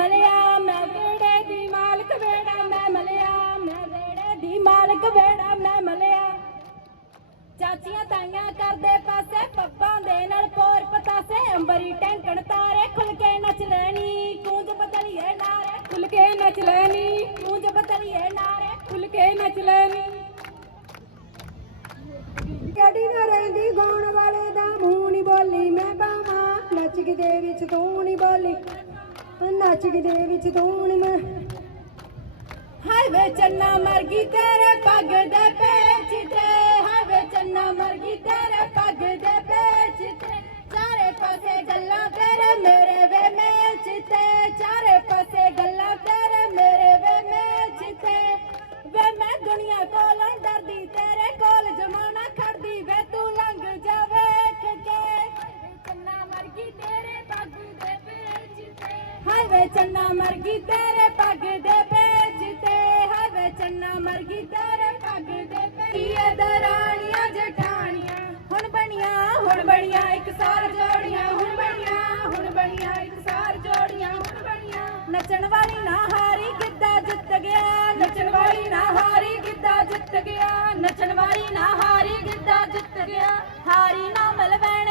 ਮਲਿਆ ਮੈਂ ਵੇੜੇ ਦੀ ਮਾਲਕ ਵੇੜਾ ਮੈਂ ਮਲਿਆ ਮੈਂ ਵੇੜੇ ਦੀ ਮਾਲਕ ਵੇੜਾ ਮੈਂ ਮਲਿਆ ਚਾਚੀਆਂ ਤਾਈਆਂ ਕਰਦੇ ਪਾਸੇ ਪੱਪਾਂ ਦੇ ਨਾਲ ਪੋਰ ਪਤਾਸੇ, ਅੰਬਰੀ ਟੈਂਕਣ ਤਾਰੇ ਖੁੱਲ ਕੇ ਨੱਚ ਲੈਣੀ, ਕੂੰਜ ਬਦਲੀਏ ਨਾਰੇ ਖੁੱਲ ਕੇ ਨੱਚ ਲੈਣੀ, ਕੂੰਜ ਬਦਲੀਏ ਨਾਰੇ ਖੁੱਲ ਕੇ ਨੱਚ ਲੈਣੀ। ਕੜੀ ਨਾ ਰਹਿੰਦੀ ਗਾਉਣ ਵਾਲੇ ਦਾ, ਮੂੰਹ ਨਹੀਂ ਬੋਲੀ ਮੈਂ ਬਾਵਾ ਨੱਚ ਕੇ ਦੇ ਵਿੱਚ ਤੂੰ ਨਹੀਂ ਬੋਲੀ। ਨੱਚ ਕੇ ਦੇ ਵਿੱਚ ਤੂੰ ਨਹੀਂ ਮੈਂ। ਹਾਏ ਵੇ ਚੰਨਾ ਮਰ ਗਈ ਤੇਰੇ ਪੱਗ ਦੇ ਪੇਚ ਤੇ। ਹਾਏ ਵੇ ਚੰਨਾ ਮਰ ਗਈ ਤੇਰੇ ਪੱਗ ਦੇ ਪੇਚ ਤੇ। ਚਾਰੇ ਪਾਸੇ ਗੱਲਾਂ ਤੇਰੇ ਮੇਰੇ ਵੇ ਮੇਚ ਤੇ। ਚਾਰੇ ਪਾਸੇ ਗੱਲਾਂ ਤੇਰੇ ਮੇਰੇ ਵੇ ਮੇਚ ਤੇ। ਵੇ ਮੈਂ ਦੁਨੀਆ ਕੋਲੋਂ ਚੰਨਾ ਤੇਰੇ ਪੱਗ ਦੇ ਪੇਚ ਤੇ ਹਾਏ ਚੰਨਾ ਮਰ ਤੇਰੇ ਪੱਗ ਦੇ ਪੇਚ ਦਰਾਣੀਆਂ ਜਠਾਣੀਆਂ। ਹੁਣ ਬਣੀਆਂ ਹੁਣ ਬਣੀਆਂ ਇੱਕ ਸਾਰ ਜੋੜੀਆਂ, ਹੁਣ ਬਣੀਆਂ ਹੁਣ ਬਣੀਆਂ ਇੱਕ ਸਾਰ ਜੋੜੀਆਂ, ਹੁਣ ਬਣੀਆਂ। ਨੱਚਣ ਵਾਲੀ ਨਾ ਹਾਰੀ ਗਿੱਧਾ ਜਿੱਤ ਗਿਆ, ਨੱਚਣ ਵਾਲੀ ਨਾ ਹਾਰੀ ਗਿੱਧਾ ਜਿੱਤ ਗਿਆ, ਨੱਚਣ ਵਾਲੀ ਨਾ ਹਾਰੀ ਗਿੱਧਾ ਜਿੱਤ ਗਿਆ। ਹਾਰੀ ਨਾ ਮਲਵੈਣੇ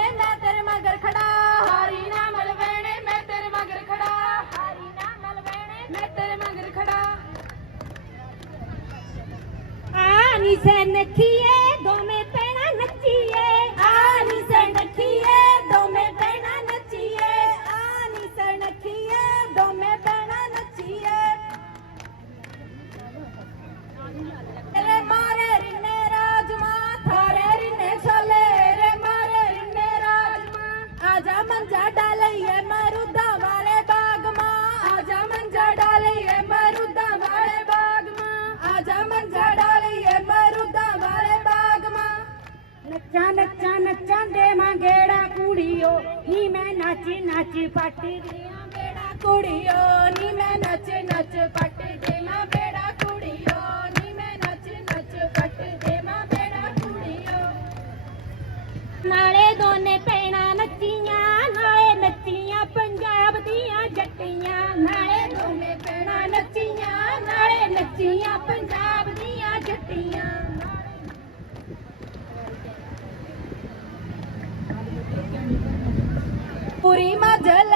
ਪੰਜਾਬ ਦੀਆਂ ਜੱਟੀਆਂ। ਪੂਰੀ ਮਜਲ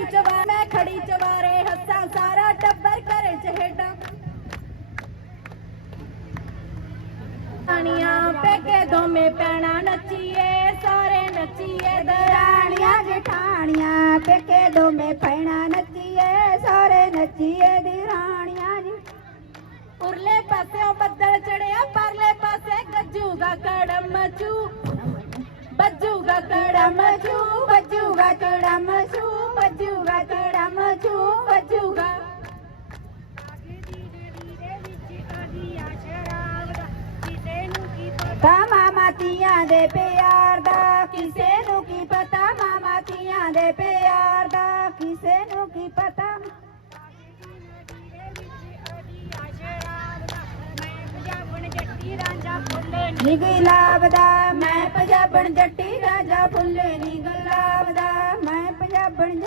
ਖੜੀ ਚਵਾ ਮੈਂ ਖੜੀ ਚਵਾਰੇ ਹੱਸਾਂ ਸਾਰਾ ਟੱਬਰ ਕਰੇ ਚਹੇਡਾ ਰਾਣੀਆਂ ਪੇਕੇ ਦੋਵੇਂ ਪੈਣਾ ਨੱਚੀਏ, ਸਾਰੇ ਨੱਚੀਏ ਦਰਾਣੀਆਂ ਜਠਾਣੀਆਂ, ਪੇਕੇ ਦੋਵੇਂ ਭੈਣਾਂ ਨੱਚੀਏ, ਸਾਰੇ ਨੱਚੀਏ ਦੀ ਰਾਣੀਆਂ ਜੀ। ਉਰਲੇ ਪਾਸਿਓਂ ਬੱਦਲ ਚੜਿਆ, ਪਰਲੇ ਪਾਸੇ ਗੱਜੂਗਾ ਕੜਮ ਚੂ ਬੱਜੂਗਾ ਕੜਮ ਚੂ ਵੱਜੂਗਾ ਚੜਮ ਛੂ ਵੱਜੂਗਾ ਚੜਮ ਛੂ ਵੱਜੂਗਾ। ਤਾ ਮਾਮਾ ਤੀਆਂ ਦੇ ਪਿਆਰ ਦਾ। ਕਿਸੇ ਨੂੰ ਕੀ ਪਤਾ? ਮਾਮਾ ਤੀਆਂ ਦੇ ਪਿਆਰ ਦਾ। ਕਿਸੇ ਨੂੰ ਕੀ ਪਤਾ? ਨੀ ਗੁਲਾਬ ਦਾ ਮੈਂ ਪੰਜਾਬਣ ਜੱਟੀ ਰਾਜਾ ਫੁੱਲੇ ਨੀ ਗੁਲਾਬ ਦਾ ਮੈਂ ਪੰਜਾਬਣ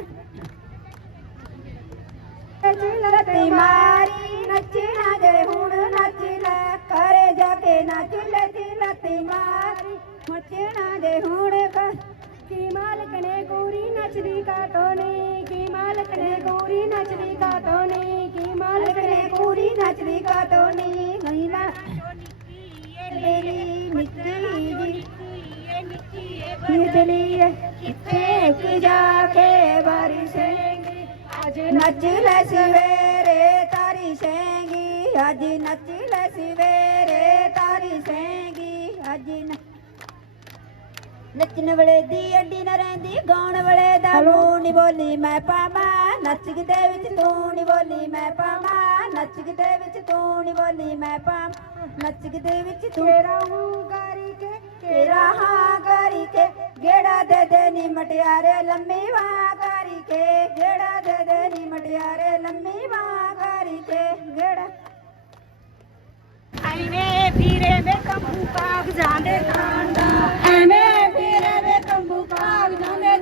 ਜੱਟੀ ਮਾਰੀ ਨੱਚਣਾ ਜੇ ਹੁਣ ਨੱਚ ਲੈ ਕਰੇ ਜਾ ਕੇ ਨੱਚ ਲੈ ਲੱਤੀ ਮਾਰੀ। ਨੱਚਣਾ ਜੇ ਹੁਣ ਕਰ ਕੀ ਮਾਲਕ ਨੇ ਗੋਰੀ ਨੱਚਦੀ ਕਾਟੋ ਨੇ? ਕੀ ਮਾਲਕ ਨੇ ਗੋਰੀ ਨੱਚਦੀ ਕਾਟੋ ਨੇ? ਕੀ ਮਾਲਕ ਨੇ ਗੋਰੀ ਨੱਚਦੀ ਕਾਟੋ ਨੇ? ਮੇਰੀ ਜਾ ਕੇ ਨੱਚ ਲੈ ਸਵੇਰੇ ਤਾਰੀ ਸੇਂਗੀ ਨੱਚ ਲੈ ਸਵੇਰੇ ਤਾਰੀ ਸੇਂਗੀ ਨੱਚਣ ਵਾਲੇ ਦੀ ਵਾਲੇ ਦਾ ਲੂਣੀ ਬੋਲੀ ਮੈਂ ਪਾਵਾਂ ਨੱਚ ਕਿਤੇ ਵਿੱਚ ਤੂੰ ਨੀ ਬੋਲੀ ਮੈਂ ਪਾਵਾਂ ਨੱਚ ਦੇ ਵਿੱਚ ਤੂੰ ਨੀ ਬੋਲੀ ਮੈਂ ਪਾਮ ਨੱਚ ਦੇ ਵਿੱਚ ਤੇਰਾ ਹੂੰ ਕਰੀ ਕੇ ਤੇਰਾ ਹਾਂ ਕਰੀ ਕੇ ਗੇੜਾ ਦੇ ਦੇ ਨੀ ਮਟਿਆਰੇ ਲੰਮੀ ਵਾਹ ਕਰੀ ਕੇ ਗੇੜਾ ਦੇ ਦੇ ਨੀ ਮਟਿਆਰੇ ਲੰਮੀ ਵਾਹ ਕਰੀ ਕੇ ਗੇੜਾ। ਐਵੇਂ ਫੀਰੇ ਵੇ ਕੰਬੂ ਪਾਗ ਜਾਂਦੇ ਕਾਂਡਾ। ਐਵੇਂ ਫੀਰੇ ਵੇ ਕੰਬੂ ਪਾਗ ਜਾਂਦੇ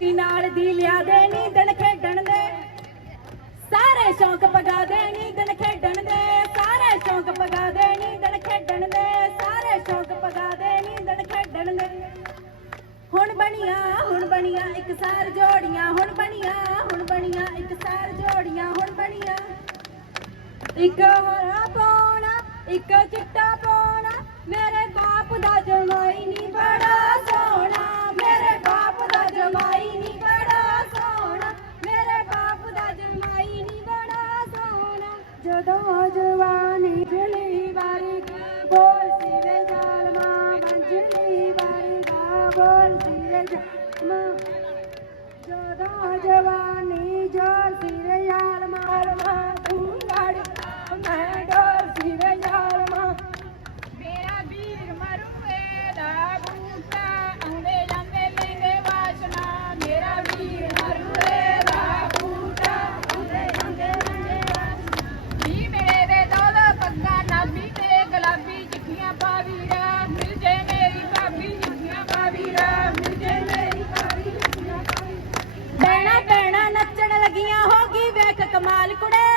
ਤੀ ਨਾਲ ਦੀ ਲਿਆ ਦੇ ਨੀ ਦਿਨ ਖੇਡਣ ਦੇ। ਸਾਰੇ ਸ਼ੌਂਕ ਪਗਾ ਦੇ ਨੀ ਦਿਨ ਖੇਡਣ ਦੇ। ਸਾਰੇ ਸ਼ੌਂਕ ਪਗਾ ਦੇ ਨੀ ਦਿਨ ਖੇਡਣ ਦੇ। ਸਾਰੇ ਸ਼ੌਂਕ ਪਗਾ ਦੇ ਨੀ ਦਿਨ ਖੇਡਣ ਦੇ। ਹੁਣ ਬਣੀਆਂ ਹੁਣ ਬਣੀਆਂ ਇਕਸਾਰ ਜੋੜੀਆਂ। ਹੁਣ ਬਣੀਆਂ ਹੁਣ ਬਣੀਆਂ ਇਕਸਾਰ ਜੋੜੀਆਂ। ਹੁਣ ਬਣੀਆਂ। ਇੱਕ ਹੋਰਾ ਪੋਣਾ ਇੱਕ ਚਿੱਟਾ ఒక మాలికుడే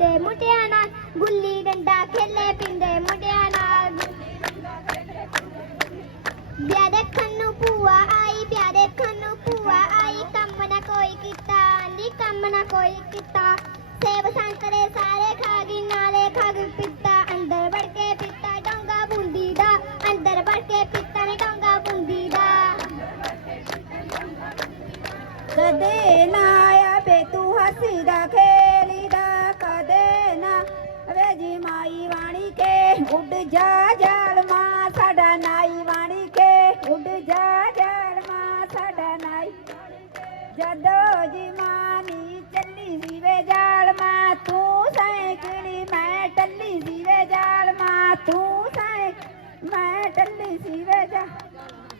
でもし ਟੱਲੀ ਸੀ ਵੇ ਜਾ।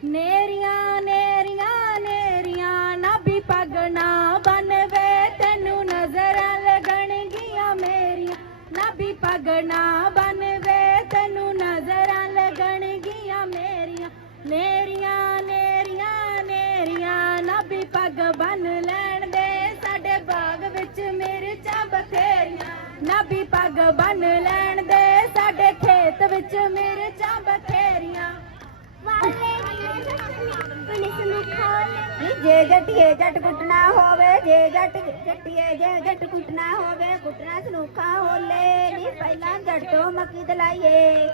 ਨੇਰੀਆਂ ਨੇਰੀਆਂ ਨੇਰੀਆਂ, ਨਾ ਵੀ ਪਗਣਾ ਬਨਵੇ ਤੈਨੂੰ ਨਜ਼ਰਾਂ ਲੱਗਣਗੀਆਂ ਮੇਰੀਆਂ। ਨਾ ਵੀ ਪਗਣਾ ਬਨਵੇ ਤੈਨੂੰ ਨਜ਼ਰਾਂ ਲੱਗਣਗੀਆਂ ਮੇਰੀਆਂ। ਨੇਰੀਆਂ ਨੇਰੀਆਂ ਨੇਰੀਆਂ, ਨਾ ਵੀ ਪਗ ਬਨ ਲੈਣ ਦੇ, ਸਾਡੇ ਬਾਗ ਵਿੱਚ ਮਿਰਚਾਂ ਬਥੇਰੀਆਂ। ਨਾ ਵੀ ਪਗ ਬਨ ਲੈਣ ਨੂੰ ਖੋਲ ਨੀ ਜੇ ਜੱਟੀਏ ਜੱਟ ਕੁੱਟਣਾ ਹੋਵੇ, ਜੇ ਜੱਟ ਜੱਟੀਏ ਜੇ ਜੱਟ ਕੁੱਟਣਾ ਹੋਵੇ, ਕੁੱਟਣਾ ਸਨੂਖਾ ਹੋਲੇ ਨੀ, ਪਹਿਲਾਂ ਜੱਟ ਤੋਂ ਮੱਕੀ ਦਲਾਈਏ।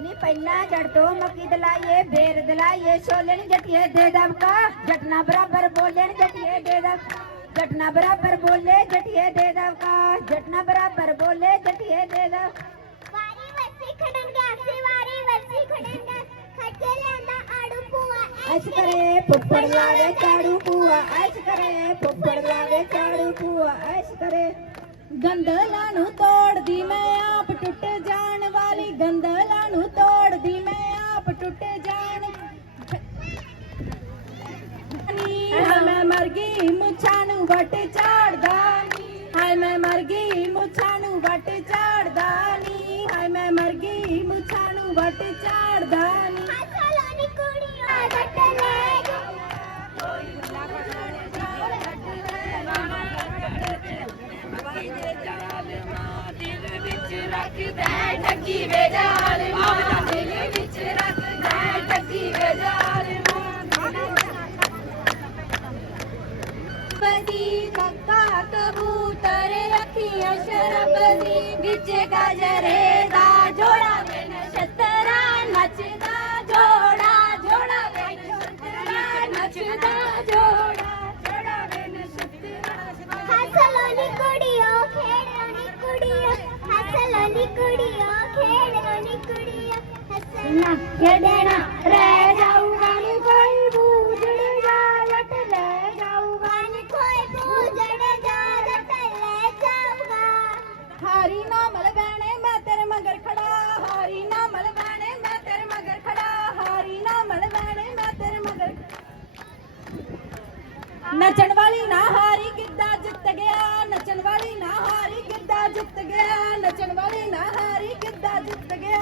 ਨੀ, ਪਹਿਲਾਂ ਜੱਟ ਤੋਂ ਮੱਕੀ ਦਲਾਈਏ, ਫੇਰ ਦਲਾਈਏ ਛੋਲੇ ਨੀ ਜੱਟੀਏ ਦੇ ਦਬਕਾ। ਜੱਟਨਾ ਬਰਾਬਰ ਬੋਲੇ ਨੀ ਜੱਟੀਏ ਦੇ ਦਬਕਾ। ਜੱਟਨਾ ਬਰਾਬਰ ਬੋਲੇ ਜੱਟੀਏ ਦੇ ਦਬਕਾ। ਜੱਟਨਾ ਬਰਾਬਰ ਬੋਲੇ ਜੱਟੀਏ ਦੇ ਦਬਕਾ। ਵਾਰੀ ਵਰਸੀ ਖੜਨਗਾ ਸੇ, ਵਾਰੀ ਵਰਸੀ ਖੜਨਗਾ ਖੱਟੇ ਲੈਂਦਾ ਆੜੂ ਪੂਆ ਐਸ ਕਰੇ ਫੁੱਫੜ ਲਾਵੇ ਝਾੜੂ ਪੂਆ ਐਸ ਕਰੇ ਫੁੱਫੜ ਲਾਵੇ ਝਾੜੂ ਪੂਆ ਐਸ ਕਰੇ ਗੰਦਲਾਂ ਨੂੰ ਤੋੜਦੀ ਮੈਂ ਆਪ ਟੁੱਟ ਜਾਣ ਵਾਲੀ ਗੰਦਲਾਂ ਨੂੰ ਤੋੜਦੀ ਮੈਂ ਆਪ ਟੁੱਟ ਜਾਣ ਨੀ ਮੈਂ ਮਰ ਗਈ ਮੁੱਛਾਂ ਨੂੰ ਵੱਟ ਝਾੜਦਾ ਨੀ ਹਾਏ ਮੈਂ ਮਰ ਗਈ, ਮੁੱਛਾਂ ਨੂੰ ਵੱਟ ਝਾੜਦਾ ਨੀ। ਹਾਏ ਮੈਂ ਮਰ ਗਈ, ਮੁੱਛਾਂ ਨੂੰ ਵੱਟ ਝਾੜਦਾ ਨੀ। ਟੱਕੀ ਵੇ ਜਾਲਮਾ ਦਿਲ ਵਿੱਚ ਰੱਖਦਾ ਟੱਕੀ ਵੇ ਜਾਲਮਾ ਬਦੀ ਕੱਕਾ ਕਬੂਤਰ ਅੱਖੀਆਂ ਸ਼ਰਬ ਦੀ ਵਿੱਚ ਗਜਰੇ ਦਾ ਜੋੜਾ ਵੇ ਨਛਤਰਾ ਨੱਚਦਾ ਜੋੜਾ ਜੋੜਾ ਵੇ ਨਛਤਰਾ ਨੱਚਦਾ ਜੋੜਾ ਜੋੜਾ ਵੇ ਨਛਤਰਾ ਹਸਲੋ ਨੀ ਕੁੜੀਓ ਖੇਡੋ ਨੀ ਕੁੜੀਓ ਹਸਲੋ ਨੀ ਕੁੜੀਓ ਖੇਡੋ ਨੀ ਕੁੜੀਓ ਹਸਲੋ ਨੱਚਣ ਵਾਲੀ ਨਾ ਹਾਰੀ ਕਿੱਦਾਂ ਜਿੱਤ ਗਿਆ ਨੱਚਣ ਵਾਲੀ ਨਾ ਹਾਰੀ ਕਿੱਦਾਂ ਜਿੱਤ ਗਿਆ ਨੱਚਣ ਵਾਲੀ ਨਾ ਹਾਰੀ ਕਿੱਦਾਂ ਜਿੱਤ ਗਿਆ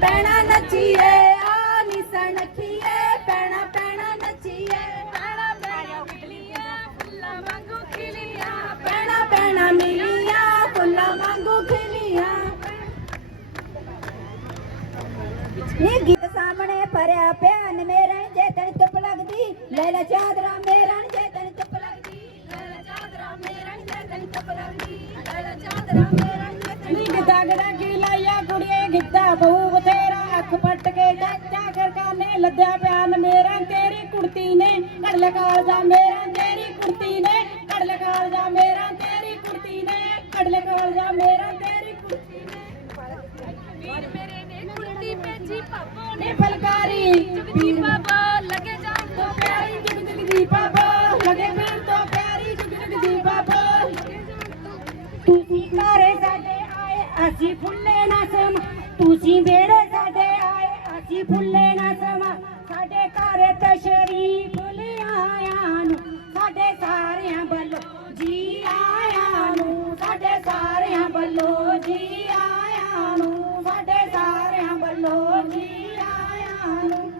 ਪੈਣਾ ਨੱਚੀਏ ਆ ਨਿਸਣ ਨੱਚੀਏ ਪੈਣਾ ਪੈਣਾ ਨੱਚੀਏ ਪੈਣਾ ਪੈਣਾ ਮਿਲੀਆਂ ਫੁੱਲਾਂ ਵਾਂਗੂ ਖਿਲੀਆਂ ਪੈਣਾ ਪੈਣਾ ਮਿਲੀਆਂ ਫੁੱਲਾਂ ਵਾਂਗੂ ਖਿਲੀਆਂ ਨੀ ਗੀਤ ਸਾਹਮਣੇ ਭਰਿਆ ਲੱਗਦੀ ਲੈ ਲੈ ਚਾਦਰਾ ਮੇਰਾ ਨੀ ਜੇ ਤੈਨੂੰ ਧੁੱਪ ਲੱਗਦੀ। ਲੈਲਾ ਚਾਦਰਾ ਮੇਰਾ ਨੀ ਜੇ ਤੈਨੂੰ ਧੁੱਪ ਲੱਗਦੀ। ਲੈਲਾ ਚਾਦਰਾ ਮੇਰਾ ਨੀ ਜੇ ਤੈਨੂੰ ਨੀ ਗਿੱਧਾ ਕੀ ਲਾਇਆ ਕੁੜੀਏ ਗਿੱਧਾ ਬਹੁ ਬਥੇਰਾ ਅੱਖ ਪੱਟ ਕੇ ਚਾਚਾ ਕਰਕਾਨੇ ਲੱਦਿਆ ਪਿਆਨ ਮੇਰਾ ਤੇਰੀ ਕੁੜਤੀ ਨੇ ਕੜਲ ਕਾਲਜਾ ਮੇਰਾ ਤੇਰੀ ਕੁੜਤੀ ਨੇ ਕੜਲ ਕਾਲਜਾ ਮੇਰਾ ਤੇਰੀ ਕੁੜਤੀ ਨੇ ਕੜਲ ਕਾਲਜਾ ਮੇਰਾ ਤੇਰੀ ਕੁੜਤੀ ਨੇ। ਵੀਰ ਮੇਰੇ ਨੇ ਕੁੜਤੀ ਭੇਜੀ ਪਾਪੋ ਨੀ ਫਲਕਾਰੀ ਵੇੜੇ ਸਾਡੇ ਆਏ ਅਸੀਂ ਫੁੱਲੇ ਨਾ ਸਮ। ਸਾਡੇ ਘਰ ਲਿਆਇਆਂ ਨੂੰ ਸਾਡੇ ਸਾਰਿਆਂ ਵੱਲੋਂ ਜੀ ਆਇਆਂ ਨੂੰ। ਸਾਡੇ ਸਾਰਿਆਂ ਵੱਲੋਂ ਜੀ ਆਇਆਂ ਨੂੰ ਸਾਡੇ ਸਾਰਿਆਂ ਵੱਲੋਂ ਜੀ ਆਇਆਂ ਨੂੰ।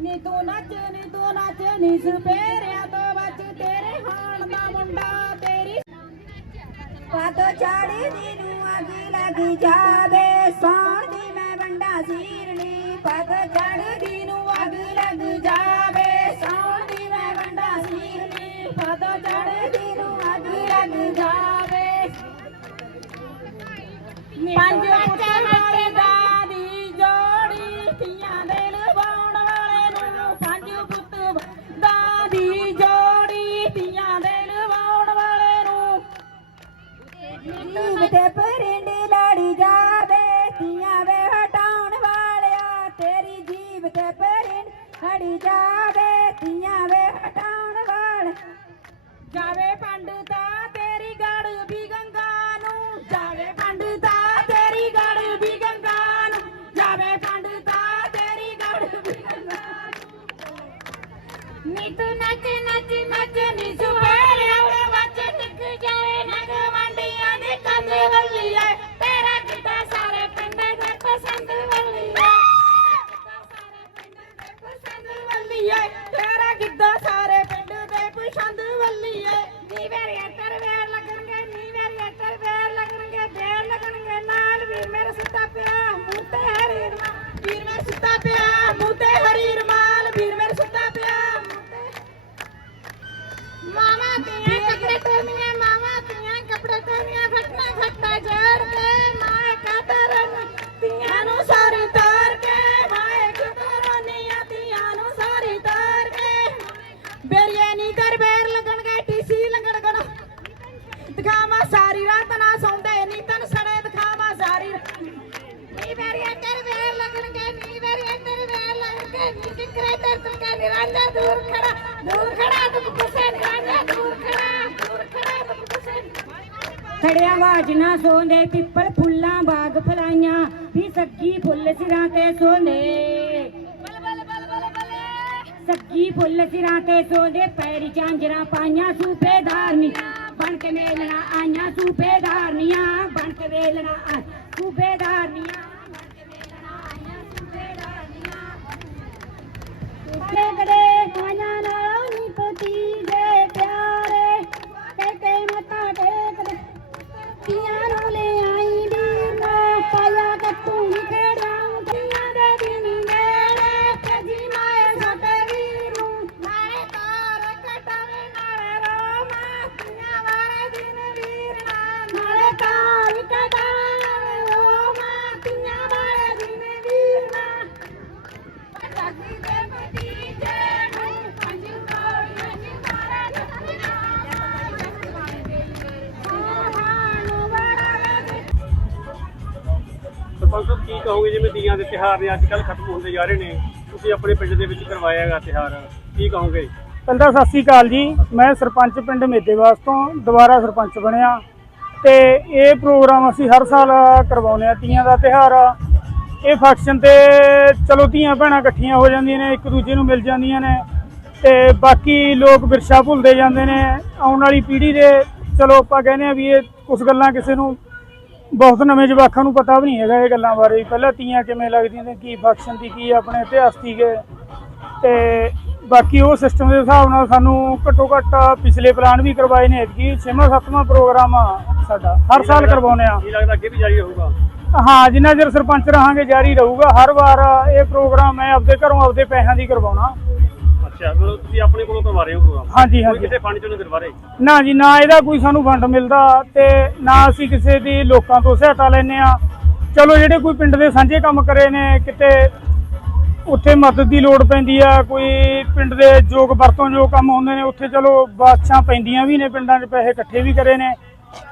ਨੀ ਤੂੰ ਨੱਚ ਨੀ ਤੂੰ ਨੱਚ ਨੀ ਸਪੇਰਿਆਂ ਤੋਂ ਬਚ ਤੇਰੇ ਹਾਣ ਦਾ ਮੁੰਡਾ ਤੇਰੀ ਪਾਤੋ ਚਾੜੀ ਦੀ ਨੂੰ ਅੱਗ ਲੱਗ ਜਾਵੇ ਵੰਡਾ ਸੀਰਣੀ ਪਾਤੋ ਚਾੜੀ ਨੂੰ ਅੱਗ ਲੱਗ ਜਾਵੇ, ਸੌਣ ਦੀ ਮੈਂ ਵੰਡਾ ਸੀਰਣੀ ਪਾਤੋ ਚਾੜੀ ਨੂੰ ਅੱਗ ਲੱਗ ਜਾਵੇ। ਪੰਜ ਪੁੱਤਰ ਵਾਲੇ ਦਾਦੀ ਜੋੜੀ, ਧੀਆਂ ਦੇ ਲਵਾਉਣ ਵਾਲੇ ਨੂੰ ਪੰਜ ਪੁੱਤ ਦਾਦੀ ਜੋੜੀ, ਧੀਆਂ ਦੇ ਲਵਾਉਣ ਵਾਲੇ ਨੂੰ ਜੀਵ ਤੇ ਪਰਿੰਡੀ ਪਰਿੰਡ ਜਾਵੇ, ਧੀਆਂ ਵੇ ਹਟਾਉਣ ਵਾਲੇ। ਜਾਵੇ ਪੰਡਤਾ ਤੇਰੀ ਗੜ ਵੀ ਗੰਗਾ ਨੂੰ। ਜਾਵੇ ਪੰਡਤਾ ਤੇਰੀ ਗੜ ਵੀ ਗੰਗਾ ਨੂੰ। ਜਾਵੇ ਪੰਡਤਾ ਤੇਰੀ ਗੜ ਵੀ ਗੰਗਾ ਨੂੰ। ਨੀ ਤੂੰ ਨੱਚ ਨੱਚ ਨੱਚ ਨੀ ਨੀ ਵਰਿਆ ਕਰ ਵੇਰ ਲੱਗਣਗੇ ਨੀ ਵਰਿਆ ਕਰ ਵੇਰ ਲੱਗਣਗੇ ਨੀ ਟਿਕਰੇ ਤੇ ਤੁਮਕਾ ਨਿਰਾਂਜਾ ਦੂਰ ਖੜਾ ਦੂਰ ਖੜਾ ਤੁਮ ਕੁਸੇ ਨਿਰਾਂਜਾ ਦੂਰ ਖੜਾ ਦੂਰ ਖੜਾ ਤੁਮ ਕੁਸੇ ਥੜਿਆਂ ਬਾਜ ਨਾ ਸੋਂਦੇ ਪਿੱਪਲ ਫੁੱਲਾਂ ਬਾਗ ਫਲਾਈਆਂ ਵੀ ਸੱਗੀ ਫੁੱਲ ਸਿਰਾਂ ਤੇ ਸੋਂਦੇ। ਬਲ ਬਲ ਬਲ ਬਲ ਬਲ। ਸੱਗੀ ਫੁੱਲ ਸਿਰਾਂ ਤੇ ਸੋਂਦੇ ਪੈਰੀ ਝਾਂਜਰਾਂ ਪਾਈਆਂ ਸੂਬੇਦਾਰਨੀਆਂ ਬਣ ਕੇ ਮੇਲਣਾ ਆਈਆਂ ਸੂਬੇਦਾਰਨੀਆਂ ਬਣ ਕੇ ਵੇਲਣਾ ਸੂਬੇਦਾਰਨੀਆਂ ਬਣ ਕੇ ਵੇਲਣਾ ਆਈਆਂ ਸੂਬੇਦਾਰਨੀਆਂ ਕੜੇ ਪਿਆਰੇ। ਕਹਿ ਨੂੰ ਲੈ ਆਈ ਵੀਰ ਨਾ ਪਾਇਆ ਕੱਟੂ ਨੀ ਤਿਹਾਰ ਨੇ ਅੱਜ ਕੱਲ ਖਤਮ ਹੁੰਦੇ ਜਾ ਰਹੇ ਨੇ। ਤੁਸੀਂ ਆਪਣੇ ਪਿੰਡ ਦੇ ਵਿੱਚ ਕਰਵਾਇਆ ਹੈਗਾ ਤਿਹਾਰ ਕੀ ਕਹੋਗੇ? ਪਹਿਲਾਂ ਸਤਿ ਸ੍ਰੀ ਅਕਾਲ ਜੀ। ਮੈਂ ਸਰਪੰਚ ਪਿੰਡ ਮੇਦੇਵਾਸ ਤੋਂ ਦੁਬਾਰਾ ਸਰਪੰਚ ਬਣਿਆ। ਤੇ ਇਹ ਪ੍ਰੋਗਰਾਮ ਅਸੀਂ ਹਰ ਸਾਲ ਕਰਵਾਉਂਦੇ ਆ ਤੀਆਂ ਦਾ ਤਿਹਾਰ ਇਹ ਫੰਕਸ਼ਨ ਤੇ ਚਲੋ ਧੀਆਂ ਭੈਣਾਂ ਇਕੱਠੀਆਂ ਹੋ ਜਾਂਦੀਆਂ ਨੇ, ਇੱਕ ਦੂਜੇ ਨੂੰ ਮਿਲ ਜਾਂਦੀਆਂ ਨੇ। ਤੇ ਬਾਕੀ ਲੋਕ ਵਿਰਸਾ ਭੁੱਲਦੇ ਜਾਂਦੇ ਨੇ। ਆਉਣ ਵਾਲੀ ਪੀੜ੍ਹੀ ਦੇ ਚਲੋ ਆਪਾਂ ਕਹਿੰਦੇ ਆ ਵੀ ਇਹ ਕੁਝ ਗੱਲਾਂ ਕਿਸੇ ਨੂੰ ਬਹੁਤ ਨਵੇਂ ਜਵਾਕਾਂ ਨੂੰ ਪਤਾ ਵੀ ਨਹੀਂ ਹੈਗਾ ਇਹ ਗੱਲਾਂ ਬਾਰੇ। ਪਹਿਲਾਂ ਤੀਆਂ ਕਿਵੇਂ ਲੱਗਦੀਆਂ ਨੇ ਕੀ ਫੰਕਸ਼ਨ ਦੀ ਕੀ ਆਪਣੇ ਇਤਿਹਾਸ ਸੀਗੇ ਤੇ ਬਾਕੀ ਉਹ ਸਿਸਟਮ ਦੇ ਹਿਸਾਬ ਨਾਲ ਸਾਨੂੰ ਘੱਟੋ ਘੱਟ ਪਿਛਲੇ ਪਲਾਨ ਵੀ ਕਰਵਾਏ ਨੇ ਐਤਕੀ। ਛੇਵਾਂ ਸੱਤਵਾਂ ਪ੍ਰੋਗਰਾਮ ਆ ਸਾਡਾ। ਹਰ ਸਾਲ ਕਰਵਾਉਂਦੇ ਆ। ਕੀ ਲੱਗਦਾ ਅੱਗੇ ਵੀ ਜਾਰੀ ਰਹੂਗਾ? ਹਾਂ ਜਿੰਨਾ ਚਿਰ ਸਰਪੰਚ ਰਹਾਂਗੇ ਜਾਰੀ ਰਹੂਗਾ। ਹਰ ਵਾਰ ਇਹ ਪ੍ਰੋਗਰਾਮ ਮੈਂ ਆਪਦੇ ਘਰੋਂ ਆਪਦੇ ਪੈਸਿਆਂ ਦੀ ਕਰਵਾਉਣਾ। ਅੱਛਾ ਮਤਲਬ ਤੁਸੀਂ ਆਪਣੇ ਕੋਲੋਂ ਕਰਵਾ ਰਹੇ ਹੋ ਪ੍ਰੋਗਰਾਮ? ਹਾਂਜੀ ਕੋਈ ਹਾਂਜੀ। ਕਿਸੇ ਫੰਡ ਚੋਂ ਨਹੀਂ ਕਰਵਾ ਰਹੇ ਨਾ ਜੀ ਨਾ ਇਹਦਾ ਕੋਈ ਸਾਨੂੰ ਫੰਡ ਮਿਲਦਾ ਤੇ ਨਾ ਅਸੀਂ ਕਿਸੇ ਦੀ ਲੋਕਾਂ ਤੋਂ ਸਹਾਇਤਾ ਲੈਨੇ ਆ ਚਲੋ ਜਿਹੜੇ ਕੋਈ ਪਿੰਡ ਦੇ ਸਾਂਝੇ ਕੰਮ ਕਰੇ ਨੇ ਕਿਤੇ ਉੱਥੇ ਮਦਦ ਦੀ ਲੋੜ ਪੈਂਦੀ ਆ ਕੋਈ ਪਿੰਡ ਦੇ ਯੋਗ ਵਰਤੋਂ ਜੋ ਕੰਮ ਹੁੰਦੇ ਨੇ ਉੱਥੇ ਚਲੋ ਬਾਦਸ਼ਾਂ ਪੈਂਦੀਆਂ ਵੀ ਨੇ ਪਿੰਡਾਂ 'ਚ ਪੈਸੇ ਇਕੱਠੇ ਵੀ ਕਰੇ ਨੇ।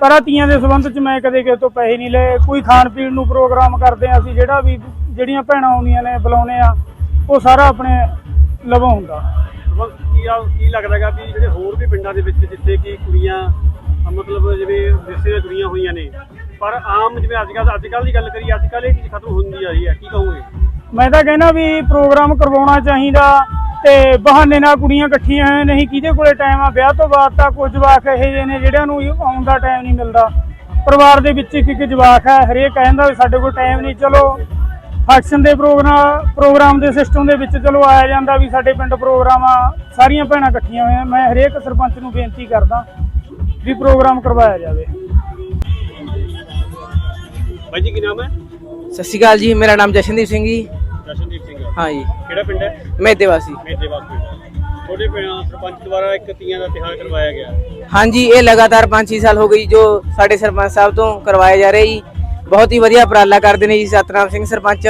ਪਰ ਆਹ ਤੀਆਂ ਦੇ ਸੰਬੰਧ 'ਚ ਮੈਂ ਕਦੇ ਕਿਸੇ ਤੋਂ ਪੈਸੇ ਨਹੀਂ ਲਏ। ਕੋਈ ਖਾਣ ਪੀਣ ਨੂੰ ਪ੍ਰੋਗਰਾਮ ਕਰਦੇ ਆ ਅਸੀਂ ਜਿਹੜਾ ਵੀ ਜਿਹੜੀਆਂ ਭੈਣਾਂ ਆਉਂਦੀਆਂ ਨੇ ਬੁਲਾਉਨੇ ਆ ਉਹ ਸਾਰਾ ਆਪਣੇ ਲਵੋਂ ਹੁੰਦਾ। ਸਰਪੰਚ ਕੀ ਆ ਕੀ ਲੱਗਦਾ ਹੈਗਾ ਵੀ ਜਿਹੜੇ ਹੋਰ ਵੀ ਪਿੰਡਾਂ ਦੇ ਵਿੱਚ ਜਿੱਥੇ ਕਿ ਕੁੜੀਆਂ ਅਹ ਮਤਲਬ ਜਿਵੇਂ ਵਿਰਸੇ ਨਾਲ ਜੁੜੀਆਂ ਹੋਈਆਂ ਨੇ ਪਰ ਆਮ ਜਿਵੇਂ ਅੱਜ ਕੱਲ੍ਹ ਅੱਜ ਕੱਲ੍ਹ ਦੀ ਗੱਲ ਕਰੀਏ ਅੱਜ ਕੱਲ੍ਹ ਇਹ ਚੀਜ਼ ਖਤਮ ਹੁੰਦੀ ਜਾ ਰਹੀ ਹੈ। ਕੀ ਕਹੋਗੇ? ਮੈਂ ਤਾਂ ਕਹਿੰਦਾ ਵੀ ਪ੍ਰੋਗਰਾਮ ਕਰਵਾਉਣਾ ਚਾਹੀਦਾ ਤੇ ਬਹਾਨੇ ਨਾਲ ਕੁੜੀਆਂ ਇਕੱਠੀਆਂ ਨਹੀਂ ਕਿਹਦੇ ਕੋਲੇ ਟਾਈਮ ਆ? ਵਿਆਹ ਤੋਂ ਬਾਅਦ ਤਾਂ ਕੁਝ ਜਵਾਕ ਇਹੋ ਜਿਹੇ ਨੇ ਜਿਹੜਿਆਂ ਨੂੰ ਆਉਣ ਦਾ ਟਾਈਮ ਨਹੀਂ ਮਿਲਦਾ। ਪਰਿਵਾਰ ਦੇ ਵਿੱਚ ਇੱਕ ਇੱਕ ਜਵਾਕ ਹੈ ਹਰੇਕ ਕਹਿੰਦਾ ਵੀ ਸਾਡੇ ਕੋਲ ਟਾਈਮ ਨਹੀਂ ਚਲੋ ਫੰਕਸ਼ਨ ਦੇ ਪ੍ਰੋਗਰਾਮ ਪ੍ਰੋਗਰਾਮ ਦੇ ਸਿਸਟਮ ਦੇ ਵਿੱਚ ਚਲੋ ਆਇਆ ਜਾਂਦਾ ਵੀ ਸਾਡੇ ਪਿੰਡ ਪ੍ਰੋਗਰਾਮ ਆ ਸਾਰੀਆਂ ਭੈਣਾਂ ਇਕੱਠੀਆਂ ਹੋਈਆਂ। ਮੈਂ ਹਰੇਕ ਸਰਪੰਚ ਨੂੰ ਬੇਨਤੀ ਕਰਦਾ ਵੀ ਪ੍ਰੋਗਰਾਮ ਕਰਵਾਇਆ ਜਾਵੇ। ਬਾਈ ਜੀ ਕੀ ਨਾਮ ਹੈ? ਸਤਿ ਸ਼੍ਰੀ ਅਕਾਲ ਜੀ ਮੇਰਾ ਨਾਮ ਜਸ਼ਨਦੀਪ ਸਿੰਘ ਜੀ। ਜਸ਼ਨਦੀਪ ਸਿੰਘ। ਹਾਂ ਜੀ। ਕਿਹੜਾ ਪਿੰਡ ਹੈ? ਮੇਦੇ ਵਾਸੀ ਮੇਦੇਵਾਸ ਪਿੰਡ ਹੈ। ਤੁਹਾਡੇ ਪਿੰਡ ਸਰਪੰਚ ਦੁਆਰਾ ਇੱਕ ਤੀਆਂ ਦਾ ਤਿਹਾਰ ਕਰਵਾਇਆ ਗਿਆ। ਹਾਂਜੀ ਇਹ ਲਗਾਤਾਰ 5-6 ਸਾਲ ਹੋ ਗਈ ਜੋ ਸਾਡੇ ਸਰਪੰਚ ਸਾਹਿਬ ਤੋਂ ਕਰਵਾਇਆ ਜਾ ਰਿਹਾ ਜੀ। ਬਹੁਤ ਹੀ ਵਧੀਆ ਉਪਰਾਲਾ ਕਰਦੇ ਨੇ ਜੀ ਸਤਨਾਮ ਸਿੰਘ ਸਰਪੰਚ।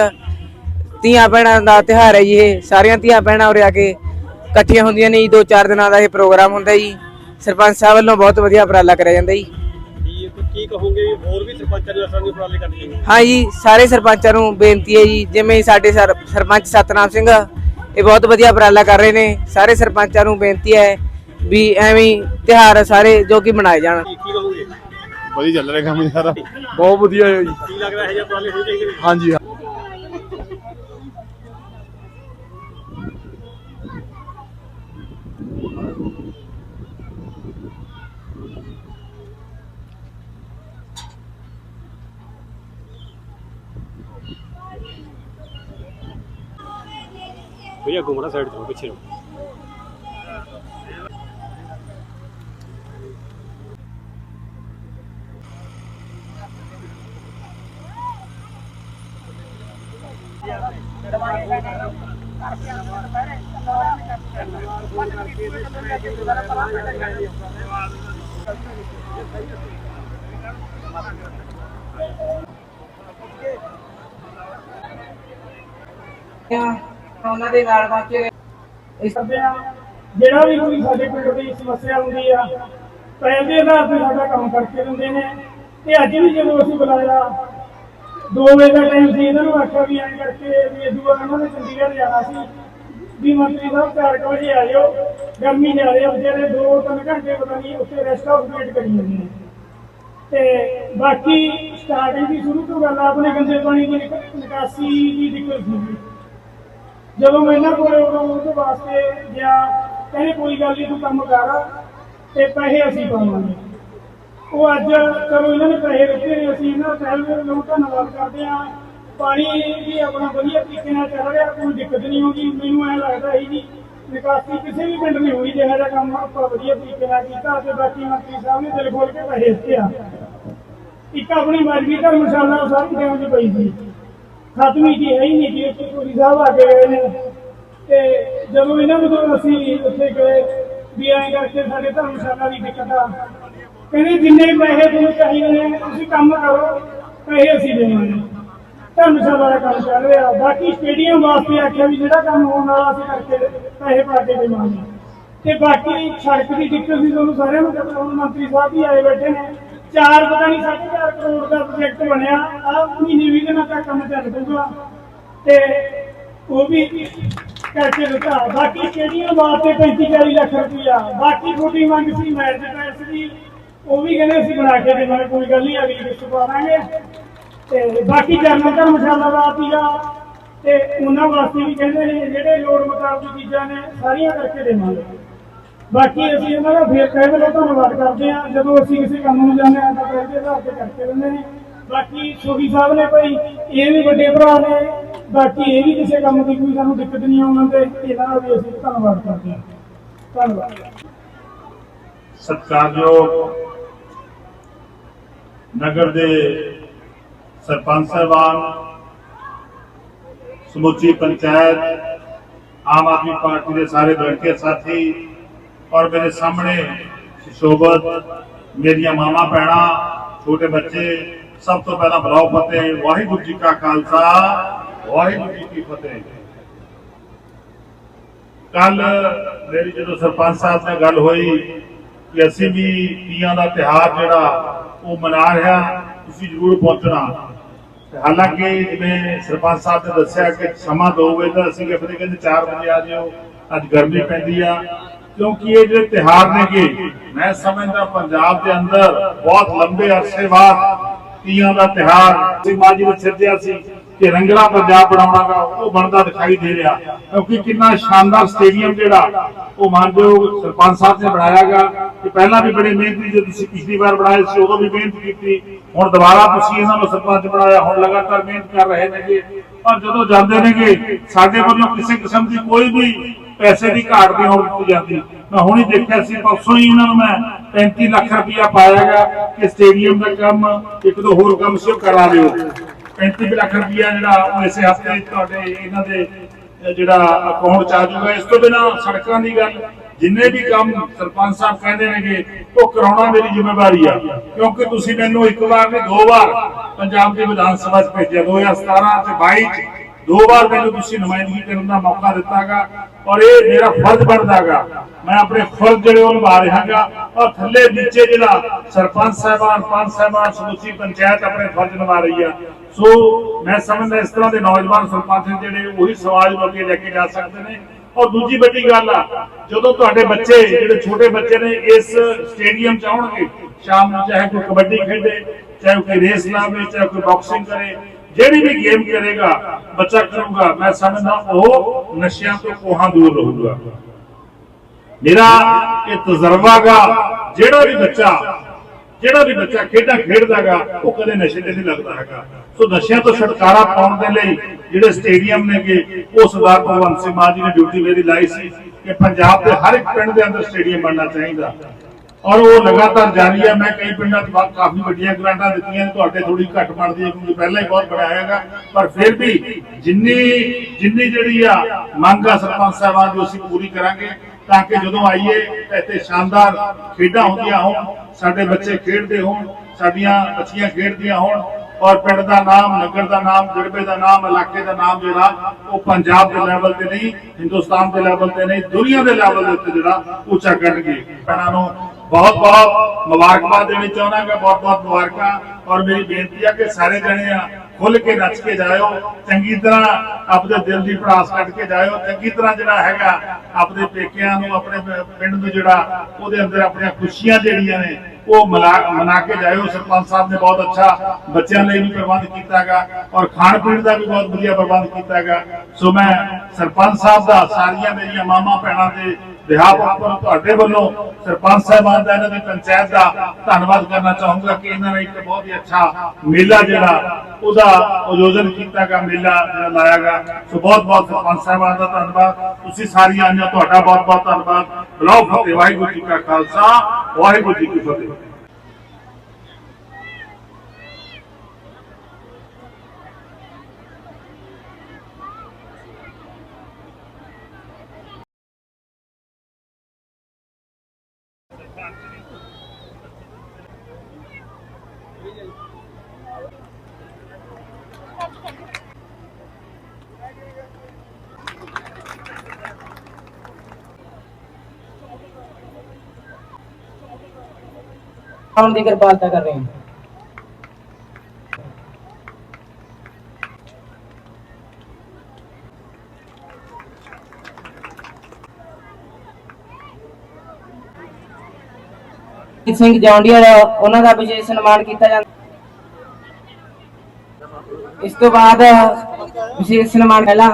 ਧੀਆਂ ਭੈਣਾਂ ਦਾ ਤਿਹਾਰ ਹੈ ਜੀ ਇਹ ਸਾਰੀਆਂ ਧੀਆਂ ਭੈਣਾਂ ਉਰੇ ਆ ਕੇ ਇਕੱਠੀਆਂ ਹੁੰਦੀਆਂ ਨੇ ਜੀ ਦੋ ਚਾਰ ਦਿਨਾਂ ਦਾ ਇਹ ਪ੍ਰੋਗਰਾਮ ਹੁੰਦਾ ਜੀ। ਸਰਪੰਚ ਸਾਹਿਬ ਵੱਲੋਂ ਬਹੁਤ ਵਧੀਆ ਉਪਰਾਲਾ ਕਰਿਆ ਜਾਂਦਾ ਜੀ। ਕੀ ਕੀ ਕਹੋਗੇ ਵੀ ਹੋਰ ਵੀ ਸਰਪੰਚਾਂ ਨੂੰ ਅਸਾਂ ਦੀ ਉਪਰਾਲੇ ਕਰਨੇ ਚਾਹੀਦੇ ਹਾਂ ਜੀ ਸਾਰੇ ਸਰਪੰਚਾਂ ਨੂੰ ਬੇਨਤੀ ਹੈ ਜੀ ਜਿਵੇਂ ਸਾਡੇ ਸਰ- ਸਰਪੰਚ ਸਤਨਾਮ ਸਿੰਘ ਇਹ ਬਹੁਤ ਵਧੀਆ ਉਪਰਾਲਾ ਕਰ ਰਹੇ ਨੇ। ਸਾਰੇ ਸਰਪੰਚਾਂ ਨੂੰ ਬੇਨਤੀ ਹੈ ਵੀ ਐਵੇਂ ਹੀ ਤਿਉਹਾਰ ਸਾਰੇ ਜੋ ਕਿ ਮਨਾਏ ਜਾਣ। ਕੀ ਕੀ ਕਹੋਗੇ? ਵਧੀਆ ਚੱਲ ਰਿਹਾ ਕੰਮ ਸਾਰਾ ਬਹੁਤ ਵਧੀਆ ਹੈ ਜੀ। ਕੀ ਲੱਗਦਾ ਹੈ ਇਹ ਉਪਰਾਲੇ ਹੋਣੇ ਚਾਹੀਦੇ ਨੇ ਹਾਂਜੀ ਹਾਂ। ਭਈਆ ਘੁੰਮਣਾ ਸਾਈਡ ਤੋਂ ਪਿੱਛੇ ਨੂੰ। ਉਹਨਾਂ ਦੇ ਨਾਲ ਪਹੁੰਚੇ ਕਰਦੇ ਜਿਹੜਾ ਵੀ ਕੋਈ ਸਾਡੇ ਪਿੰਡ ਦੀ ਸਮੱਸਿਆ ਹੁੰਦੀ ਆ, ਪਹਿਲ ਦੇ ਆਧਾਰ ਤੇ ਸਾਡਾ ਕੰਮ ਕਰਕੇ ਦਿੰਦੇ ਨੇ। ਤੇ ਅੱਜ ਵੀ ਜਦੋਂ ਅਸੀਂ ਬੁਲਾਇਆ 2 ਵਜੇ ਦਾ ਟਾਈਮ ਸੀ, ਇਹਨਾਂ ਨੂੰ ਆਖਿਆ ਵੀ ਐਂ ਕਰਕੇ ਵੀ ਇਦੋਂ ਇਹਨਾਂ ਨੇ ਚੰਡੀਗੜ੍ਹ ਜਾਣਾ ਸੀ। ਵੀ ਮੰਤਰੀ ਸਾਹਿਬ 4 ਵਜੇ ਆ ਜਾਓ। ਗਰਮੀ ਜ਼ਿਆਦਾ ਆ ਜਿਹੜੇ 2-3 ਘੰਟੇ ਪਤਾ ਨਹੀਂ ਉੱਥੇ ਰੈਸਟ ਹਾਊਸ ਵੇਟ ਕਰੀ ਜਾਂਦੇ ਨੇ। ਤੇ ਬਾਕੀ ਸਟਾਰਟਿੰਗ ਦੀ ਸ਼ੁਰੂ ਤੋਂ ਗੱਲ ਆਪਣੇ ਗੰਦੇ ਪਾਣੀ ਦੀ ਨਿਕਾਸੀ ਦੀ ਦਿੱਕਤ ਸੀ। ਜਦੋਂ ਮੈਂ ਇਹਨਾਂ ਕੋਲ ਉਹਦੇ ਵਾਸਤੇ ਗਿਆ, ਕਹਿੰਦੇ ਕੋਈ ਗੱਲ ਨਹੀਂ ਤੂੰ ਕੰਮ ਕਰ, ਤੇ ਪੈਸੇ ਅਸੀਂ ਪਾਵਾਂਗੇ। ਉਹ ਅੱਜ ਚਲੋ ਇਹਨਾਂ ਨੇ ਪੈਸੇ ਦਿੱਤੇ ਨੇ, ਅਸੀਂ ਇਹਨਾਂ ਦਾ ਤਹਿ ਦਿਲੋਂ ਧੰਨਵਾਦ ਕਰਦੇ ਹਾਂ। ਪਾਣੀ ਵੀ ਆਪਣਾ ਵਧੀਆ ਤਰੀਕੇ ਨਾਲ ਚੱਲ ਰਿਹਾ, ਕੋਈ ਦਿੱਕਤ ਨਹੀਂ ਆਉਂਦੀ, ਮੈਨੂੰ ਐ ਲੱਗਦਾ ਹੈ ਜੀ ਨਿਕਾਸੀ ਕਿਸੇ ਵੀ ਪਿੰਡ ਨਹੀਂ ਹੋਈ ਜਿਹੜਾ ਜਿਹਾ ਕੰਮ ਆਪਾਂ ਵਧੀਆ ਤਰੀਕੇ ਨਾਲ ਕੀਤਾ ਤੇ ਬਾਕੀ ਮੰਤਰੀ ਸਾਹਿਬ ਨੇ ਦਿਲ ਖੋਲ ਕੇ ਪੈਸੇ ਦਿੱਤੇ ਆ। ਇੱਕ ਆਪਣੀ ਮਰਜ਼ੀ ਧਰਮਸ਼ਾਲਾ ਉਹ ਸਾਰੀ ਟਾਈਮ 'ਚ ਪਈ ਸੀ। ਖਤਮੀ ਦੀ ਹੈ ਹੀ ਨਹੀਂ ਜੀ, ਉੱਥੇ ਕੋਈ ਸਾਹਿਬ ਆ ਕੇ ਗਏ ਨੇ। ਤੇ ਜਦੋਂ ਇਹਨਾਂ ਨੂੰ ਅਸੀਂ ਉੱਥੇ ਗਏ, ਵੀ ਐਂ ਕਰਕੇ ਸਾਡੇ ਧਰਮਸ਼ਾਲਾ ਦੀ ਦਿੱਕਤ ਆ, ਕਹਿੰਦੇ ਜਿੰਨੇ ਪੈਸੇ ਤੁਹਾਨੂੰ ਚਾਹੀਦੇ ਨੇ, ਤੁਸੀਂ ਕੰਮ ਕਰੋ, ਪੈਸੇ ਅਸੀਂ ਦੇਵਾਂਗੇ ਧਰਮਸ਼ਾਲਾ ਦਾ ਕੰਮ ਚੱਲ ਰਿਹਾ। ਬਾਕੀ ਸਟੇਡੀਅਮ ਵਾਸਤੇ ਆਖਿਆ ਵੀ ਜਿਹੜਾ ਕੰਮ ਹੋਣ ਵਾਲਾ ਅਸੀਂ ਕਰਕੇ ਪੈਸੇ ਪਾ ਕੇ ਦੇਵਾਂਗੇ। ਤੇ ਬਾਕੀ ਸੜਕ ਦੀ ਦਿੱਕਤ ਸੀ ਤੁਹਾਨੂੰ ਸਾਰਿਆਂ ਨੂੰ ਪਤਾ, ਹੁਣ ਮੰਤਰੀ ਸਾਹਿਬ ਵੀ ਆਏ ਬੈਠੇ ਨੇ। ਚਾਰ ਪਤਾ ਨਹੀਂ ਸਾਢੇ ਚਾਰ ਕਰੋੜ ਦਾ ਪ੍ਰੋਜੈਕਟ ਬਣਿਆ। ਆ ਮਹੀਨੇ ਵੀ ਦਿਨਾਂ ਤੱਕ ਕੰਮ ਚੱਲ ਪਊਗਾ ਤੇ ਉਹ ਵੀ ਕਰਕੇ ਦਿੱਤਾ। ਬਾਕੀ ਸਟੇਡੀਅਮ ਵਾਸਤੇ 35 40 ਲੱਖ ਰੁਪਇਆ। ਬਾਕੀ ਛੋਟੀ ਮੰਗ ਸੀ ਮੈਚ ਪੈਸ ਦੀ। ਉਹ ਵੀ ਕਹਿੰਦੇ ਅਸੀਂ ਬਣਾ ਕੇ ਦੇਵਾਂਗੇ, ਕੋਈ ਗੱਲ ਨਹੀਂ ਅਗਲੀ ਕਿਸ਼ਤ ਪਾ ਦਾਂਗੇ। ਤੇ ਬਾਕੀ ਜਨਰਲ ਧਰਮਸ਼ਾਲਾ ਦਾ ਸੀਗਾ ਤੇ ਉਹਨਾਂ ਵਾਸਤੇ ਵੀ ਕਹਿੰਦੇ ਨੇ ਜਿਹੜੇ ਲੋੜ ਮੁਤਾਬਕ ਚੀਜ਼ਾਂ ਨੇ ਸਾਰੀਆਂ ਕਰਕੇ ਦੇਵਾਂਗੇ। ਬਾਕੀ ਅਸੀਂ ਇਹਨਾਂ ਦਾ ਫੇਰ ਕਹਿ ਵੱਲੋਂ ਧੰਨਵਾਦ ਕਰਦੇ ਹਾਂ। ਜਦੋਂ ਅਸੀਂ ਕਿਸੇ ਕੰਮ ਨੂੰ ਜਾਂਦੇ ਹਾਂ ਤਾਂ ਪਹਿਲੇ ਆਧਾਰ ਤੇ ਕਰਕੇ ਦਿੰਦੇ ਨੇ। ਬਾਕੀ ਸੋਗੀ ਸਾਹਿਬ ਨੇ ਭਾਈ, ਇਹ ਵੀ ਵੱਡੇ ਭਰਾ ਨੇ। ਬਾਕੀ ਇਹ ਵੀ ਕਿਸੇ ਕੰਮ ਦੀ ਕੋਈ ਸਾਨੂੰ ਦਿੱਕਤ ਨਹੀਂ ਆਉਣ ਦਿੰਦੇ। ਇਹਨਾਂ ਦਾ ਵੀ ਅਸੀਂ ਧੰਨਵਾਦ ਕਰਦੇ ਹਾਂ। ਧੰਨਵਾਦ। ਸਤਿਕਾਰਯੋਗ ਨਗਰ ਦੇ ਸਰਪੰਚ ਸਾਹਿਬਾਨ, ਸਮੁੱਚੀ ਪੰਚਾਇਤ, ਆਮ ਆਦਮੀ ਪਾਰਟੀ ਦੇ ਸਾਰੇ ਵਰਕਰ ਸਾਥੀ ਔਰ ਮੇਰੇ ਸਾਹਮਣੇ ਸ਼ੋਭਤ ਮੇਰੀਆਂ ਮਾਮਾ ਭੈਣਾਂ, ਛੋਟੇ ਬੱਚੇ, ਸਭ ਤੋਂ ਪਹਿਲਾਂ ਬਲਾਉ ਫਤਿਹ, ਵਾਹਿਗੁਰੂ ਜੀ ਕਾ ਖਾਲਸਾ, ਵਾਹਿਗੁਰੂ ਜੀ ਕੀ ਫਤਿਹ। ਕੱਲ ਮੇਰੀ ਜਦੋਂ ਸਰਪੰਚ ਸਾਹਿਬ ਨਾਲ ਗੱਲ ਹੋਈ ਕਿ ਅਸੀਂ ਵੀ ਤੀਆਂ ਦਾ ਤਿਹਾਰ ਜਿਹੜਾ ਉਹ ਮਨਾ ਰਿਹਾ, ਤੁਸੀਂ ਜ਼ਰੂਰ ਪਹੁੰਚਣਾ। ਹਾਲਾਂਕਿ ਜਿਵੇਂ ਸਰਪੰਚ ਸਾਹਿਬ ਨੇ ਦੱਸਿਆ ਕਿ ਸਮਾਂ 2 ਵਜੇ ਦਾ ਅਸੀਂ ਫਿਰ ਕਹਿੰਦੇ 4 ਵਜੇ ਆ ਜਿਓ, ਅੱਜ ਗਰਮੀ ਪੈਂਦੀ ਆ। ਕਿਉਂਕਿ ਇਹ ਜਿਹੜੇ ਤਿਹਾਰ ਨੇਗੇ, ਮੈਂ ਸਮਝਦਾ ਪੰਜਾਬ ਦੇ ਅੰਦਰ ਬਹੁਤ ਲੰਬੇ ਅਰਸੇ ਬਾਅਦ ਤੀਆਂ ਦਾ ਤਿਹਾਰ ਸੀ ਮਾਜੀ ਨੇ ਸਿਰਜਿਆ ਸੀ ਕਿ ਰੰਗਲਾ ਪੰਜਾਬ ਬਣਾਉਣਾਗਾ ਉਹ ਬਣਦਾ ਦਿਖਾਈ ਦੇ ਰਿਹਾ। ਕਿਉਂਕਿ ਕਿੰਨਾ ਸ਼ਾਨਦਾਰ ਸਟੇਡੀਅਮ ਜਿਹੜਾ, ਉਹ ਮਾਨਯੋਗ ਸਰਪੰਚ ਸਾਹਿਬ ਨੇ ਬਣਾਇਆਗਾ ਕਿ ਪਹਿਲਾਂ ਵੀ ਬੜੀ ਮਿਹਨਤੀ ਜੇ ਤੁਸੀਂ ਪਿਛਲੀ ਵਾਰ ਬਣਾਏ ਸੀ, ਉਦੋਂ ਵੀ ਮਿਹਨਤ ਕੀਤੀ। ਹੁਣ ਦੁਬਾਰਾ ਤੁਸੀਂ ਇਹਨਾਂ ਨੂੰ ਸਰਪੰਚ ਬਣਾਇਆ, ਹੁਣ ਲਗਾਤਾਰ ਮਿਹਨਤ ਕਰ ਰਹੇ ਨੇਗੇ। ਪਰ ਜਦੋਂ ਜਾਂਦੇ ਨੇਗੇ, ਸਾਡੇ ਵੱਲੋਂ ਕਿਸੇ ਕਿਸਮ ਦੀ ਕੋਈ ਵੀ ਪੈਸੇ ਦੀ ਘਾਟ ਨਹੀਂ ਹੋਣ ਜਾਂਦੀ। ਮੈਂ ਹੁਣੀ ਦੇਖਿਆ ਸੀ, ਪਰਸੋਂ ਹੀ ਉਹਨਾਂ ਨੂੰ ਮੈਂ 35 ਲੱਖ ਰੁਪਇਆ ਪਾਇਆਗਾ ਕਿ ਸਟੇਡੀਅਮ ਦਾ ਕੰਮ ਇੱਕ ਦੋ ਹੋਰ ਕੰਮ ਸੀ ਕਰਾ ਲਿਓ। 35 ਲੱਖ ਰੁਪਇਆ ਜਿਹੜਾ ਉਹ ਇਸੇ ਹਫ਼ਤੇ ਤੁਹਾਡੇ ਇਹਨਾਂ ਦੇ ਜਿਹੜਾ ਅਕਾਊਂਟ ਚ ਆ ਜਾਊਗਾ। ਇਸ ਤੋਂ ਬਿਨਾ ਸੜਕਾਂ ਦੀ ਗੱਲ, ਜਿੰਨੇ ਵੀ ਕੰਮ ਸਰਪੰਚ ਸਾਹਿਬ ਕਹਿੰਦੇ ਨੇਗੇ, ਉਹ ਕਰਾਉਣਾ ਮੇਰੀ ਜ਼ਿੰਮੇਵਾਰੀ ਆ। ਕਿਉਂਕਿ ਤੁਸੀਂ ਮੈਨੂੰ ਇੱਕ ਵਾਰ ਨਹੀਂ, ਦੋ ਵਾਰ ਪੰਜਾਬ ਦੀ ਵਿਧਾਨ ਸਭਾ ਚ ਭੇਜਿਆ 2017 ਤੇ 22 ਚ ਦੋ ਵਾਰ ਮੈਨੂੰ ਤੁਸੀਂ ਨੁਮਾਇੰਦਗੀ ਕਰਨ ਦਾ ਮੌਕਾ ਦਿੱਤਾਗਾ ਔਰ ਇਹ ਮੇਰਾ ਫਰਜ਼ ਬਣਦਾਗਾ। ਮੈਂ ਆਪਣੇ ਫਰਜ਼ ਜਿਹੜੇ ਉਹ ਨਿਭਾ ਰਿਹਾਗਾ ਔਰ ਥੱਲੇ ਨੀਚੇ ਜਿਹੜਾ ਸਰਪੰਚ ਸਾਹਿਬਾਨ ਪੰਚ ਸਾਹਿਬਾਨ, ਸਮੁੱਚੀ ਪੰਚਾਇਤ ਆਪਣੇ ਫਰਜ਼ ਨਿਭਾ ਰਹੀ ਆ। ਸੋ ਮੈਂ ਸਮਝਦਾ ਇਸ ਤਰ੍ਹਾਂ ਦੇ ਨੌਜਵਾਨ ਸਰਪੰਚ ਜਿਹੜੇ ਉਹੀ ਸਮਾਜ ਨੂੰ ਅੱਗੇ ਲੈ ਕੇ ਜਾ ਸਕਦੇ ਨੇ। ਔਰ ਦੂਜੀ ਵੱਡੀ ਗੱਲ ਆ, ਜਦੋਂ ਤੁਹਾਡੇ ਬੱਚੇ, ਜਿਹੜੇ ਛੋਟੇ ਬੱਚੇ ਨੇ ਇਸ ਸਟੇਡੀਅਮ ਚ ਆਉਣਗੇ, ਸ਼ਾਮ ਨੂੰ ਚਾਹੇ ਕੋਈ ਕਬੱਡੀ ਖੇਡੇ, ਚਾਹੇ ਕੋਈ ਰੇਸ ਲਾਵੇ, ਚਾਹੇ ਕੋਈ ਬਾਕਸਿੰਗ ਕਰੇ ਜਿਹੜੀ ਵੀ ਗੇਮ ਕਰੇਗਾ, ਬੱਚਾ ਕਰੂਗਾ, ਮੈਂ ਸਮਝਦਾ ਉਹ ਨਸ਼ਿਆਂ ਤੋਂ ਕੋਹਾਂ ਦੂਰ ਰਹੂਗਾ। ਮੇਰਾ ਇਹ ਤਜਰਬਾਗਾ ਜਿਹੜਾ ਵੀ ਬੱਚਾ, ਜਿਹੜਾ ਵੀ ਬੱਚਾ ਖੇਡਾਂ ਖੇਡਦਾਗਾ, ਉਹ ਕਦੇ ਨਸ਼ੇ ਤੇ ਨਹੀਂ ਲੱਗਦਾ ਹੈਗਾ। ਸੋ ਨਸ਼ਿਆਂ ਤੋਂ ਛੁਟਕਾਰਾ ਪਾਉਣ ਦੇ ਲਈ ਜਿਹੜੇ ਸਟੇਡੀਅਮ ਨੇਗੇ, ਉਹ ਸਰਦਾਰ ਭਗਵੰਤ ਸਿੰਘ ਮਾਨ ਜੀ ਨੇ ਡਿਊਟੀ ਮੇਰੀ ਲਾਈ ਸੀ ਕਿ ਪੰਜਾਬ ਦੇ ਹਰ ਇੱਕ ਪਿੰਡ ਦੇ ਅੰਦਰ ਸਟੇਡੀਅਮ ਬਣਨਾ ਚਾਹੀਦਾ। ਔਰ ਉਹ ਲਗਾਤਾਰ ਜਾਰੀ ਹੈ ਮੈਂ ਕਈ ਪਿੰਡਾਂ 'ਚ ਕਾਫੀ ਵੱਡੀਆਂ ਗ੍ਰਾਂਟਾਂ ਦਿੱਤੀਆਂ ਤੁਹਾਡੇ ਥੋੜੀ ਘੱਟ ਬਣਦੀ ਹੈ, ਕਿਉਂਕਿ ਪਹਿਲਾਂ ਹੀ ਬਹੁਤ ਬਣਾਇਆ ਹੈਗਾ। ਪਰ ਫਿਰ ਵੀ ਜਿੰਨੀ ਜਿੰਨੀ ਜਿਹੜੀ ਆ ਮੰਗ ਆ ਸਰਪੰਚ ਸਾਹਿਬਾਨ ਦੀ ਅਸੀਂ ਪੂਰੀ ਕਰਾਂਗੇ ਤਾਂ ਕਿ ਜਦੋਂ ਆਈਏ ਇੱਥੇ ਸ਼ਾਨਦਾਰ ਖੇਡਾਂ ਹੁੰਦੀਆਂ ਹੋਣ, ਸਾਡੇ ਬੱਚੇ ਖੇਡਦੇ ਹੋਣ, ਸਾਡੀਆਂ ਬੱਚੀਆਂ ਖੇਡਦੀਆਂ ਹੋਣ। ਔਰ ਪਿੰਡ ਦਾ ਨਾਮ, ਨਗਰ ਦਾ ਨਾਮ ਗਿਰਬੇ ਦਾ ਨਾਮ, ਇਲਾਕੇ ਦਾ ਨਾਮ ਜਿਹੜਾ, ਉਹ ਪੰਜਾਬ ਦੇ ਲੈਵਲ ਤੇ ਨਹੀਂ, ਹਿੰਦੁਸਤਾਨ ਦੇ ਲੈਵਲ ਤੇ ਨਹੀਂ, ਦੁਨੀਆ ਦੇ ਲੈਵਲ ਦੇ ਉੱਤੇ ਜਿਹੜਾ ਉੱਚਾ ਕਰਨਗੇ ਭੈਣਾਂ ਨੂੰ ਬਹੁਤ ਬਹੁਤ ਮੁਬਾਰਕਬਾਦ ਦੇਣੀ ਚਾਹੁੰਦਾ ਬਹੁਤ ਬਹੁਤ ਮੁਬਾਰਕਾਂ। ਔਰ ਮੇਰੀ ਬੇਨਤੀ ਆ ਕਿ ਸਾਰੇ ਜਣੇ ਆ ਖੁੱਲ ਕੇ ਨੱਚ ਕੇ ਜਾਇਓ। ਚੰਗੀ ਤਰ੍ਹਾਂ ਆਪਣੇ ਦਿਲ ਦੀ ਭੜਾਸ ਕੱਢ ਕੇ ਜਾਇਓ। ਚੰਗੀ ਤਰ੍ਹਾਂ ਜਿਹੜਾ ਹੈਗਾ ਆਪਣੇ ਪੇਕਿਆਂ ਨੂੰ, ਆਪਣੇ ਪਿੰਡ ਨੂੰ ਜਿਹੜਾ ਉਹਦੇ ਅੰਦਰ ਆਪਣੀਆਂ ਖੁਸ਼ੀਆਂ ਜਿਹੜੀਆਂ ਨੇ, ਉਹ ਮਲਾ- ਮਨਾ ਕੇ ਜਾਇਓ। ਸਰਪੰਚ ਸਾਹਿਬ ਨੇ ਬਹੁਤ ਅੱਛਾ ਬੱਚਿਆਂ ਲਈ ਵੀ ਪ੍ਰਬੰਧ ਕੀਤਾ ਹੈਗਾ ਔਰ ਖਾਣ ਪੀਣ ਦਾ ਵੀ ਬਹੁਤ ਵਧੀਆ ਪ੍ਰਬੰਧ ਕੀਤਾ ਹੈਗਾ ਸੋ ਮੈਂ ਸਰਪੰਚ ਸਾਹਿਬ ਦਾ, ਸਾਰੀਆਂ ਮੇਰੀਆਂ ਮਾਮਾ ਭੈਣਾਂ ਦੇ ਬਿਹਾਫ ਉੱਪਰ ਤੁਹਾਡੇ ਵੱਲੋਂ ਸਰਪੰਚ ਸਾਹਿਬਾਨ ਦਾ, ਇਹਨਾਂ ਦੀ ਪੰਚਾਇਤ ਦਾ ਧੰਨਵਾਦ ਕਰਨਾ ਚਾਹੂੰਗਾ ਕਿ ਇਹਨਾਂ ਨੇ ਇੱਕ ਬਹੁਤ ਹੀ ਅੱਛਾ ਮੇਲਾ ਜਿਹੜਾ, ਉਹਦਾ ਆਯੋਜਨ ਕੀਤਾ ਗਾ ਮੇਲਾ ਜਿਹੜਾ ਲਾਇਆ ਗਿਆ। ਸੋ ਬਹੁਤ ਬਹੁਤ ਸਰਪੰਚ ਸਾਹਿਬਾਨ ਦਾ ਧੰਨਵਾਦ। ਤੁਸੀਂ ਸਾਰੀਆਂ ਆਈਆਂ, ਤੁਹਾਡਾ ਬਹੁਤ ਬਹੁਤ ਧੰਨਵਾਦ। ਬਲਾਉ ਫਤਿਹ, ਵਾਹਿਗੁਰੂ ਜੀ ਕਾ ਖਾਲਸਾ, ਵਾਹਿਗੁਰੂ ਜੀ ਕੀ ਫਤਿਹ। ਆਉਣ ਦੀ ਕਿਰਪਾਲਤਾ ਕਰ ਰਹੇ ਹਾਂ। ਜੀਤ ਸਿੰਘ ਜੌਂਡੀਅਰ ਉਹਨਾਂ ਦਾ ਵਿਸ਼ੇਸ਼ ਸਨਮਾਨ ਕੀਤਾ ਜਾਂਦਾ। ਇਸ ਤੋਂ ਬਾਅਦ ਵਿਸ਼ੇਸ਼ ਸਨਮਾਨ ਪਹਿਲਾਂ